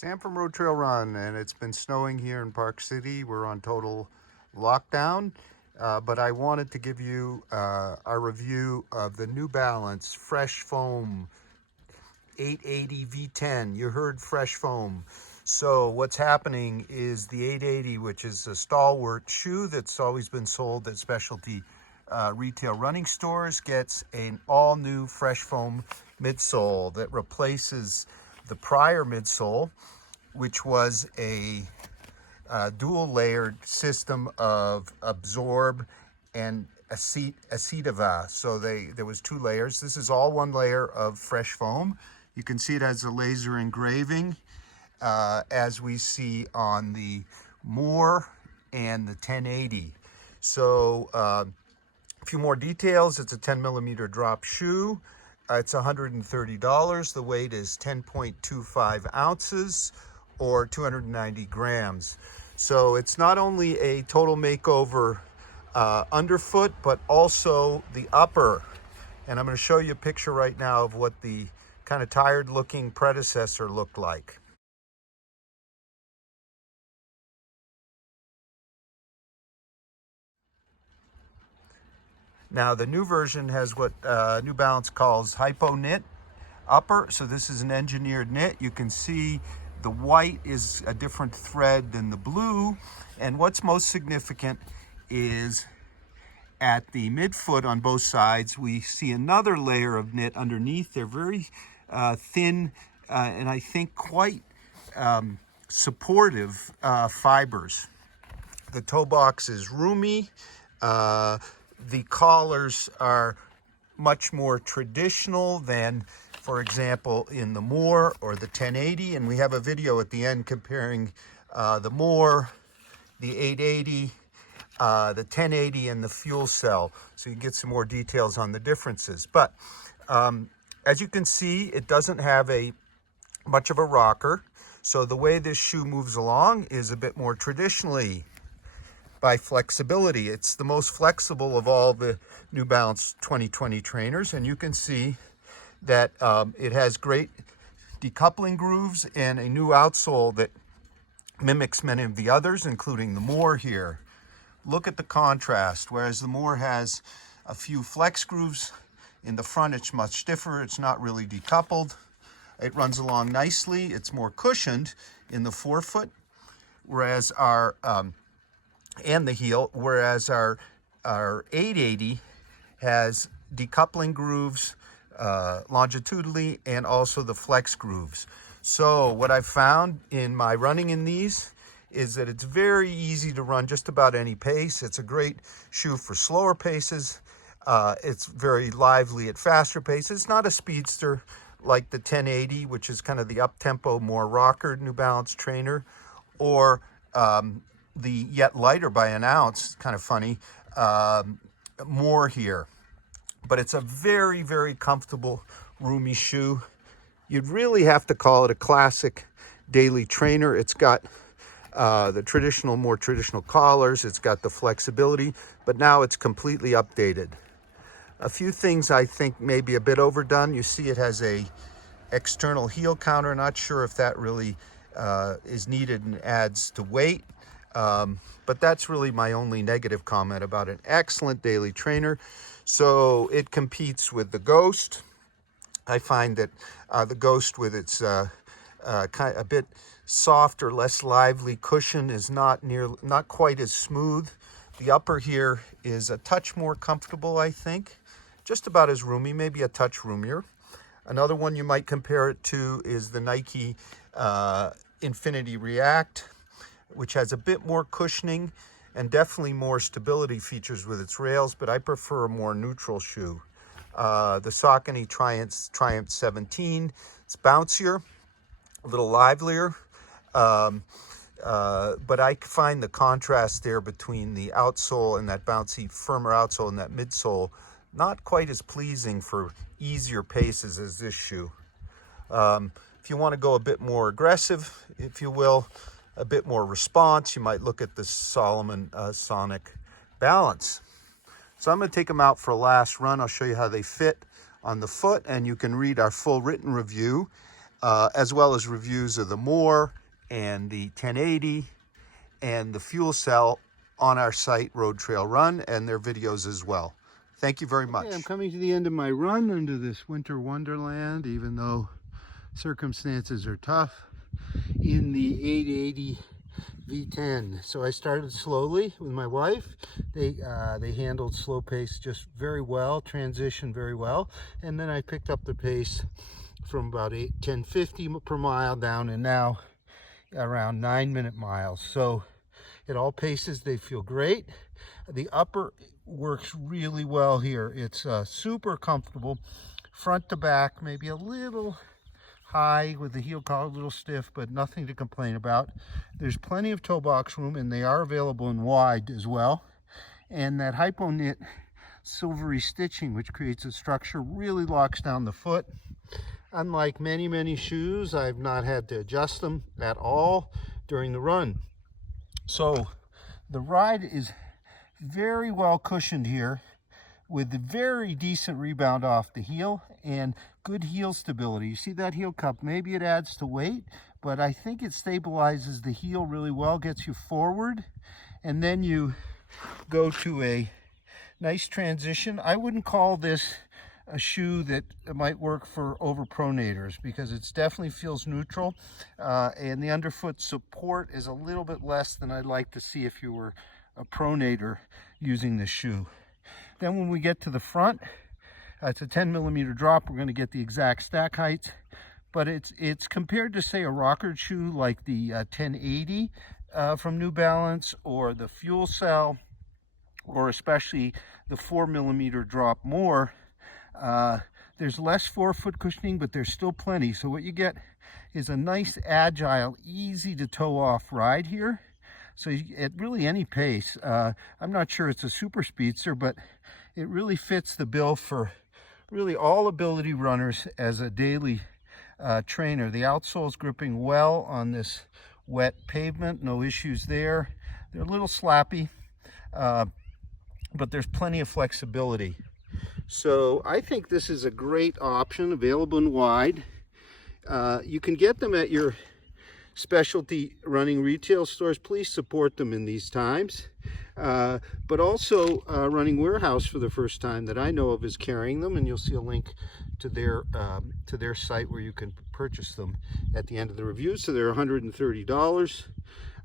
Sam from Road Trail Run, and it's been snowing here in Park City. We're on total lockdown, but I wanted to give you our review of the New Balance Fresh Foam 880 V10. You heard fresh foam. So what's happening is the 880, which is a stalwart shoe that's always been sold at specialty retail running stores, gets an all-new fresh foam midsole that replaces the prior midsole, which was a dual layered system of absorb and acetava. So there was two layers. This is all one layer of fresh foam. You can see it has a laser engraving, as we see on the Moore and the 1080. So a few more details. It's a 10 millimeter drop shoe. It's $130. The weight is 10.25 ounces or 290 grams. So it's not only a total makeover underfoot, but also the upper. And I'm going to show you a picture right now of what the kind of tired looking predecessor looked like. Now the new version has what New Balance calls Hypoknit upper. So this is an engineered knit. You can see the white is a different thread than the blue. And what's most significant is at the midfoot on both sides, we see another layer of knit underneath. They're very thin and I think quite supportive fibers. The toe box is roomy. The collars are much more traditional than, for example, in the Moore or the 1080. And we have a video at the end comparing the Moore, the 880, the 1080, and the fuel cell. So you get some more details on the differences. But as you can see, it doesn't have much of a rocker. So the way this shoe moves along is a bit more traditionally by flexibility. It's the most flexible of all the New Balance 2020 trainers, and you can see that it has great decoupling grooves and a new outsole that mimics many of the others, including the Moore here. Look at the contrast. Whereas the Moore has a few flex grooves in the front, it's much stiffer. It's not really decoupled. It runs along nicely. It's more cushioned in the forefoot, whereas our and the heel, whereas our 880 has decoupling grooves longitudinally and also the flex grooves. So what I've found in my running in these is that it's very easy to run just about any pace. It's a great shoe for slower paces. It's very lively at faster paces. It's not a speedster like the 1080, which is kind of the up-tempo, more rockered New Balance trainer, or the yet lighter by an ounce, kind of funny, Moore here. But it's a very, very comfortable, roomy shoe. You'd really have to call it a classic daily trainer. It's got the more traditional collars. It's got the flexibility, but now it's completely updated. A few things I think may be a bit overdone. You see it has a external heel counter. Not sure if that really is needed and adds to weight. But that's really my only negative comment about an excellent daily trainer. So it competes with the Ghost. I find that the Ghost, with its kind of a bit softer, less lively cushion, is not quite as smooth. The upper here is a touch more comfortable, I think. Just about as roomy, maybe a touch roomier. Another one you might compare it to is the Nike Infinity React, which has a bit more cushioning and definitely more stability features with its rails, but I prefer a more neutral shoe. The Saucony Triumph 17, it's bouncier, a little livelier, but I find the contrast there between the outsole and that bouncy, firmer outsole and that midsole not quite as pleasing for easier paces as this shoe. If you want to go a bit more aggressive, if you will, a bit more response, you might look at the Salomon Sonic Balance. So I'm going to take them out for a last run. I'll show you how they fit on the foot, and you can read our full written review as well as reviews of the More and the 1080 and the fuel cell on our site, RoadTrailRun, and their videos as well. Thank you very much. Okay, I'm coming to the end of my run into this winter wonderland, even though circumstances are tough, in the 880 V10. So I started slowly with my wife. They handled slow pace just very well, transitioned very well, and then I picked up the pace from about 1050 per mile down, and now around 9-minute miles. So at all paces they feel great. The upper works really well here. It's super comfortable, front to back, maybe a little high with the heel collar, a little stiff, but nothing to complain about. There's plenty of toe box room, and they are available in wide as well. And that Hypoknit silvery stitching, which creates a structure, really locks down the foot. Unlike many shoes, I've not had to adjust them at all during the run. So the ride is very well cushioned here, with very decent rebound off the heel and good heel stability. You see that heel cup? Maybe it adds to weight, but I think it stabilizes the heel really well, gets you forward, and then you go to a nice transition. I wouldn't call this a shoe that might work for overpronators, because it definitely feels neutral, and the underfoot support is a little bit less than I'd like to see if you were a pronator using this shoe. Then when we get to the front, it's a 10mm drop. We're going to get the exact stack heights, but it's compared to, say, a rockered shoe like the 1080 from New Balance, or the fuel cell, or especially the 4mm drop More. There's less forefoot cushioning, but there's still plenty. So what you get is a nice, agile, easy to toe off ride here. So at really any pace, I'm not sure it's a super speedster, but it really fits the bill for really all ability runners as a daily trainer. The outsole is gripping well on this wet pavement, no issues there. They're a little slappy, but there's plenty of flexibility. So I think this is a great option, available in wide. You can get them at your specialty running retail stores. Please support them in these times. But also Running Warehouse, for the first time that I know of, is carrying them, and you'll see a link to their site where you can purchase them at the end of the review. So they're $130.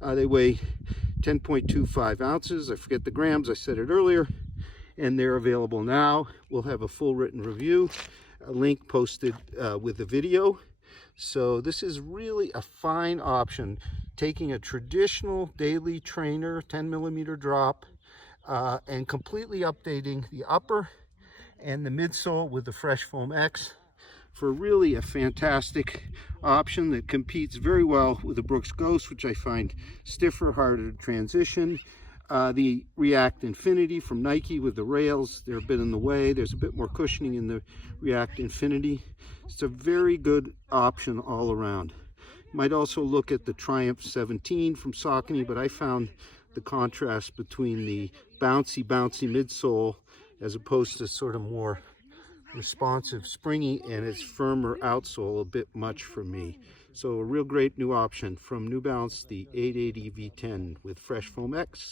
They weigh 10.25 ounces. I forget the grams, I said it earlier. And they're available now. We'll have a full written review, a link posted with the video. So this is really a fine option, taking a traditional daily trainer 10mm drop and completely updating the upper and the midsole with the Fresh Foam X for really a fantastic option that competes very well with the Brooks Ghost, which I find stiffer, harder to transition. The React Infinity from Nike with the rails, they're a bit in the way. There's a bit more cushioning in the React Infinity. It's a very good option all around. You might also look at the Triumph 17 from Saucony, but I found the contrast between the bouncy midsole as opposed to sort of more responsive, springy, and its firmer outsole a bit much for me. So a real great new option from New Balance, the 880 V10 with Fresh Foam X.